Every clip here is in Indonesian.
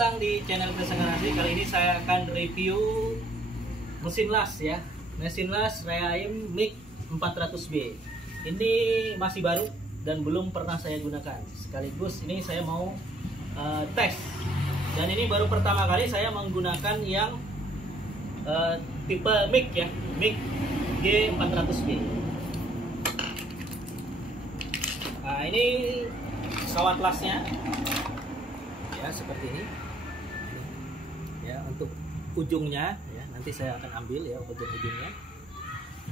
datang di channel Kesengarasi. Kali ini saya akan review mesin las ya. Mesin las Reaim MIG 400B. Ini masih baru dan belum pernah saya gunakan. Sekaligus ini saya mau tes. Dan ini baru pertama kali saya menggunakan yang tipe MIG ya, MIG G400B. Nah, ini kawat lasnya ya, seperti ini ya. Untuk ujungnya ya, nanti saya akan ambil ya ujung-ujungnya.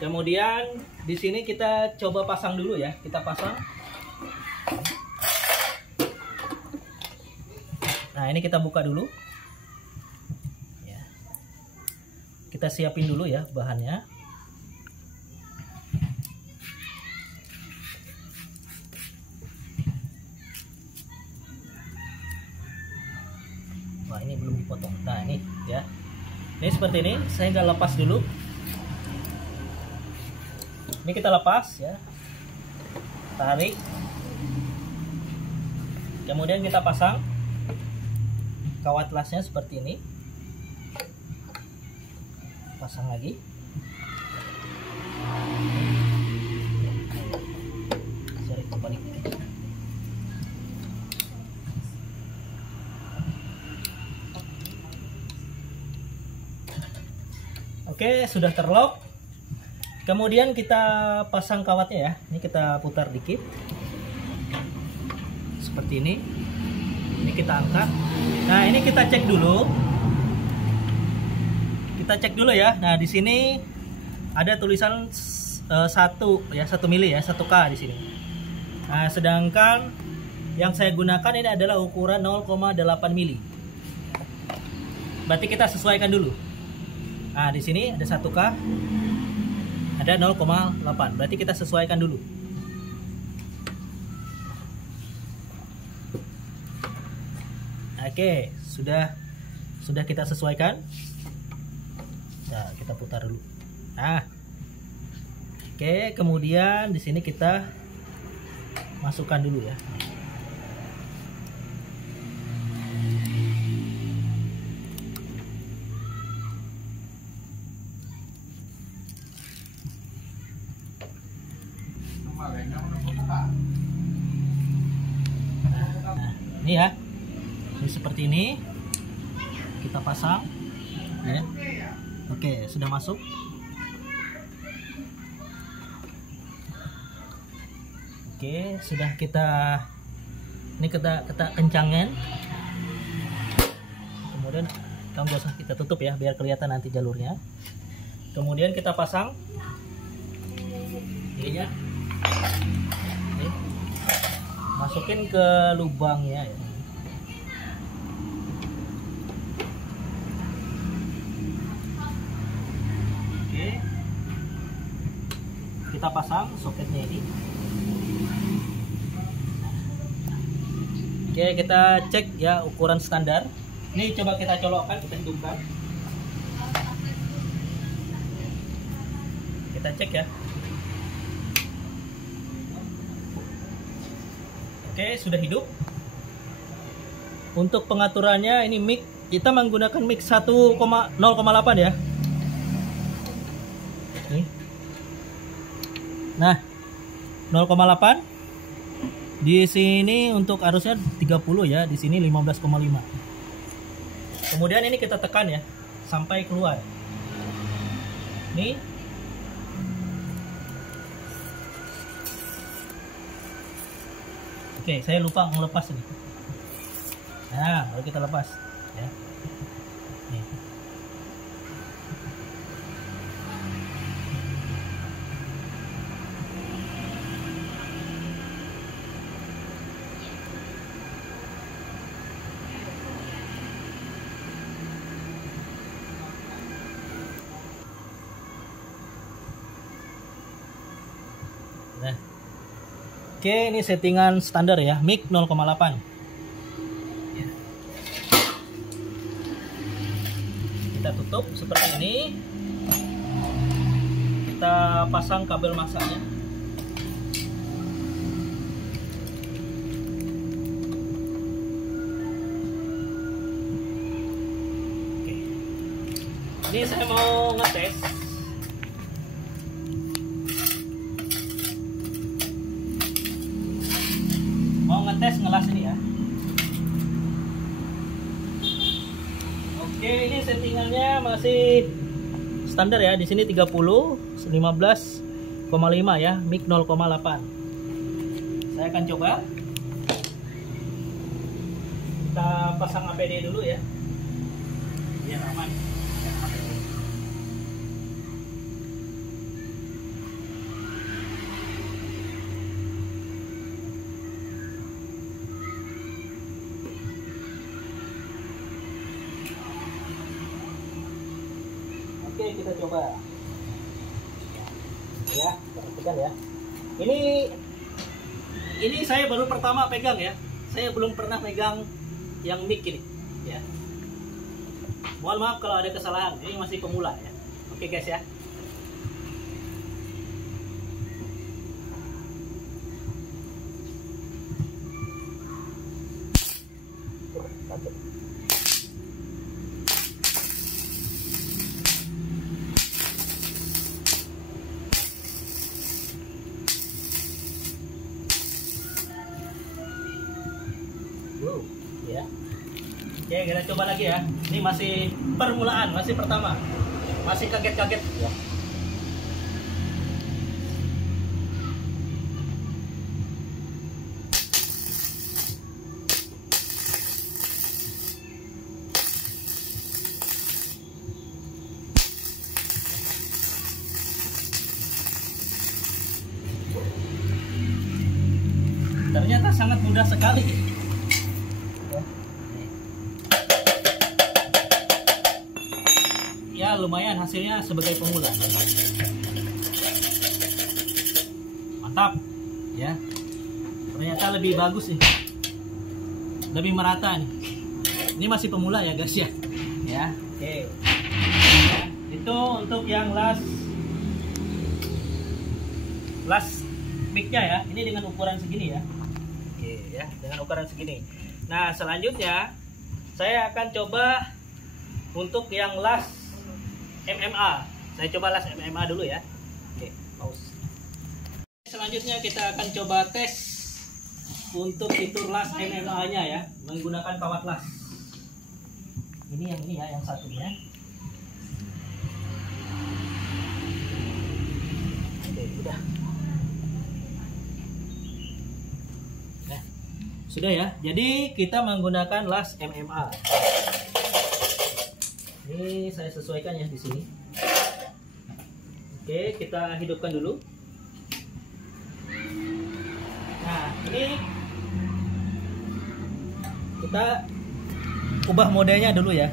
Kemudian di sini kita coba pasang dulu ya, kita pasang. Nah, ini kita buka dulu ya, kita siapin dulu ya bahannya. Wah, ini belum dipotong. Nah, ini ya, ini seperti ini. Saya nggak lepas dulu. Ini kita lepas ya, tarik, kemudian kita pasang kawat lasnya seperti ini. Pasang lagi. Sorry, kebalik. Oke, sudah terlock. Kemudian kita pasang kawatnya ya. Ini kita putar dikit. Seperti ini. Ini kita angkat. Nah, ini kita cek dulu. Kita cek dulu ya. Nah, di sini ada tulisan 1 ya, 1 mili ya, 1K di sini. Nah, sedangkan yang saya gunakan ini adalah ukuran 0,8 mili. Berarti kita sesuaikan dulu. Nah, di sini ada 1K, ada 0,8. Berarti kita sesuaikan dulu. Oke, sudah kita sesuaikan. Nah, kita putar dulu. Nah, oke, kemudian di sini kita masukkan dulu ya. Nah, ini ya, ini seperti ini. Kita pasang ya. Oke, sudah masuk. Oke, sudah kita kencangin. Kemudian kamu usah kita tutup ya, biar kelihatan nanti jalurnya. Kemudian kita pasang ini ya. Ini. Masukin ke lubangnya ya. Oke. Kita pasang soketnya ini. Oke, kita cek ya ukuran standar. Ini coba kita colokkan, kita hidupkan. Kita cek ya. Oke, sudah hidup. Untuk pengaturannya ini mic, kita menggunakan mic 1,0,8 ya. Nah, 0,8. Di sini untuk arusnya 30 ya, di sini 15,5. Kemudian ini kita tekan ya sampai keluar. Nih. Oke, saya lupa ngelepas ini. Nah, baru kita lepas ya. Nih. Nah. Oke, ini settingan standar ya, MIG 0,8. Kita tutup seperti ini. Kita pasang kabel masaknya. Ini saya mau ngetes. Mau ngetes ngelas ini ya. Oke, ini settingannya masih standar ya. Di sini 30, 15,5 ya, mic 0,8. Saya akan coba. Kita pasang APD dulu ya. Biar aman. Oke, kita coba ya, perhatikan ya. Ini saya baru pertama pegang ya. Saya belum pernah pegang yang mic ini ya. Mohon maaf kalau ada kesalahan. Ini masih pemula ya. Oke guys ya. Ya. Oke, kita coba lagi ya. Ini masih permulaan, masih pertama. Masih kaget-kaget ya. Ternyata sangat mudah sekali. Ya lumayan hasilnya sebagai pemula. Mantap ya. Ternyata lebih bagus nih. Lebih merata nih. Ini masih pemula ya guys ya. Ya, oke. Ya, itu untuk yang last mic-nya ya. Ini dengan ukuran segini ya. Oke ya, dengan ukuran segini. Nah, selanjutnya saya akan coba untuk yang last MMA. Saya coba las MMA dulu ya. Oke, pause. Selanjutnya kita akan coba tes untuk fitur las MMA-nya ya, menggunakan kawat las. Ini ya, yang satunya. Oke, udah. Nah, sudah ya. Jadi kita menggunakan las MMA. Ini saya sesuaikan ya di sini. Oke, kita hidupkan dulu. Nah, ini kita ubah modenya dulu ya.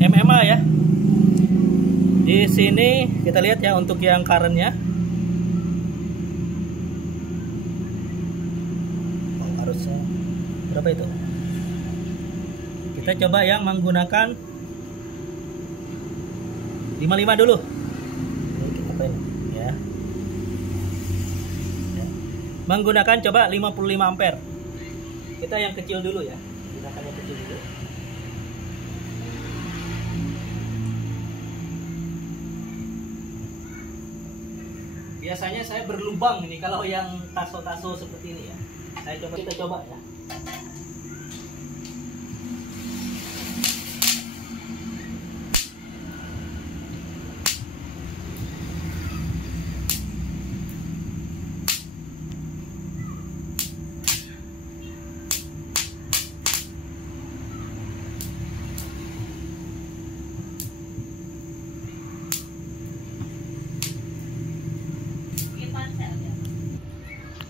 MMA ya. Di sini kita lihat ya untuk yang current-nya. Harusnya berapa itu? Kita coba yang menggunakan 55 dulu. Ini kita pen, ya. Menggunakan coba 55 ampere. Kita yang kecil dulu ya. Gunakan yang kecil dulu. Biasanya saya berlubang ini kalau yang taso-taso seperti ini ya. Kita coba ya.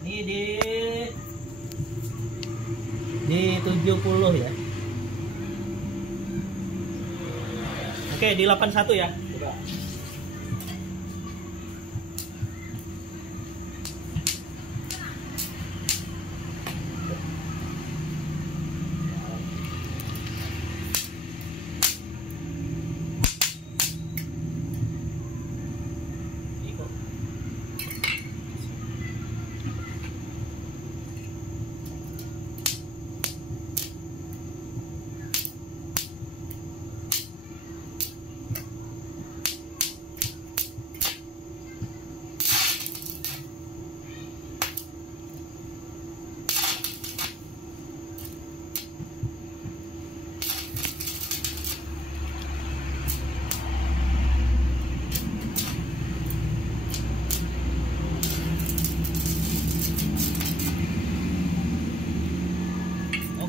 Ini di 70 ya. Oke, di 81 ya. Coba.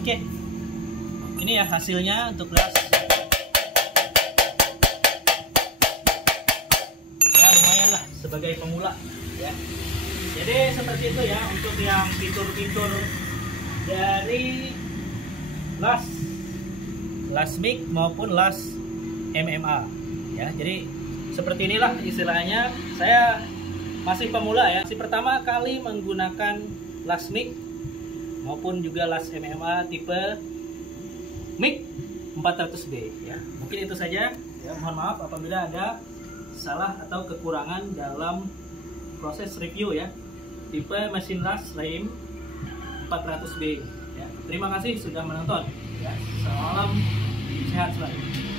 Oke, ini ya hasilnya untuk las. Ya lumayan lah sebagai pemula ya. Jadi seperti itu ya untuk yang fitur-fitur dari las mic maupun las MMA ya. Jadi seperti inilah istilahnya. Saya masih pemula ya, masih pertama kali menggunakan las mic maupun juga las MMA tipe mic 400B ya. Mungkin itu saja ya. Mohon maaf apabila ada salah atau kekurangan dalam proses review ya tipe mesin las RAIM 400B ya. Terima kasih sudah menonton ya. Salam sehat selalu.